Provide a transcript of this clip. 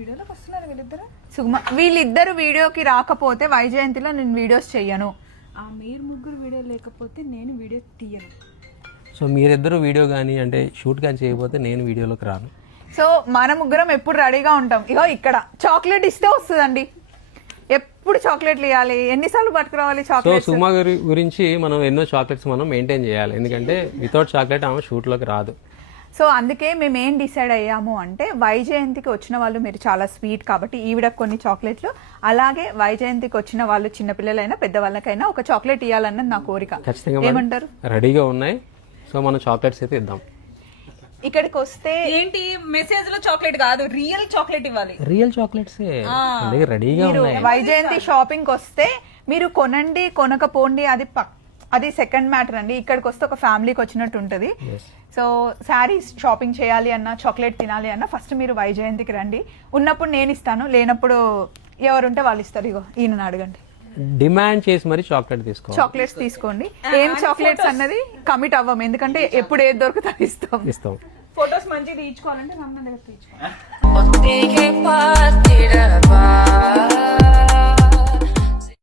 వీడియోలోకి వస్తున్నారు వీళ్ళిద్దరు. వీళ్ళిద్దరు వీడియోకి రాకపోతే వైజయంతిలో నేను వీడియోస్ చెయ్యను. మీరు ముగ్గురు వీడియో లేకపోతే నేను వీడియో తీయను. సో మీరిద్దరు వీడియో కానీ అంటే షూట్ కానీ చేయకపోతే నేను వీడియోలోకి రాను. సో మన ముగ్గురం ఎప్పుడు రెడీగా ఉంటాం. ఇగో ఇక్కడ చాక్లెట్ ఇస్తే వస్తుందండి, ఎప్పుడు చాక్లెట్లు ఇవ్వాలి, ఎన్నిసార్లు పట్టుకురావాలి సో చాక్లెట్. సుమా గురించి మనం ఎన్నో చాక్లెట్స్ మనం మెయింటైన్ చేయాలి, ఎందుకంటే వితౌట్ చాక్లెట్ ఆమె షూట్లోకి రాదు. సో అందుకే మేము ఏం డిసైడ్ అయ్యాము అంటే వైజయంతికి వచ్చిన వాళ్ళు మీరు చాలా స్వీట్ కాబట్టి ఈవిడకు కొన్ని చాక్లెట్లు, అలాగే వైజయంతికి వచ్చిన వాళ్ళు చిన్నపిల్లలైనా పెద్దవాళ్ళకైనా ఒక చాక్లెట్ ఇవ్వాలన్నది నా కోరిక. ఖచ్చితంగా ఏమంటారు? రెడీగా ఉన్నాయి. సో మనం చాక్లెట్స్ అయితే ఇద్దాం. ఇక్కడికి వస్తే ఏంటి మెసేజ్ లో చాక్లెట్ కాదు, రియల్ చాక్లెట్ ఇవ్వాలి. రియల్ చాక్లెట్స్ రెడీగా ఉన్నాయి. వైజయంతి షాపింగ్ వస్తే మీరు కొనండి కొనకపోండి అది సెకండ్ మ్యాటర్ అండి. ఇక్కడికి వస్తే ఒక ఫ్యామిలీకి వచ్చినట్టు ఉంటుంది. సో శారీస్ షాపింగ్ చేయాలి అన్నా చాక్లెట్ తినాలి అన్నా ఫస్ట్ మీరు వైజయంతికి రండి. ఉన్నప్పుడు నేను ఇస్తాను, లేనప్పుడు ఎవరుంటే వాళ్ళు ఇస్తారు. ఇగో ఈయన అడగండి, డిమాండ్ చేసి మరి చాక్లెట్ తీసుకో. చాక్లెట్స్ తీసుకోండి. ఏం చాక్లెట్స్ అన్నది కమిట్ అవ్వం, ఎందుకంటే ఎప్పుడు ఏది దొరుకుతా ఇస్తాం. ఇస్తాం. ఫొటోస్ మంచిగా తీయించుకోవాలంటే రమ్మని దగ్గర తీయించుకోవాలి.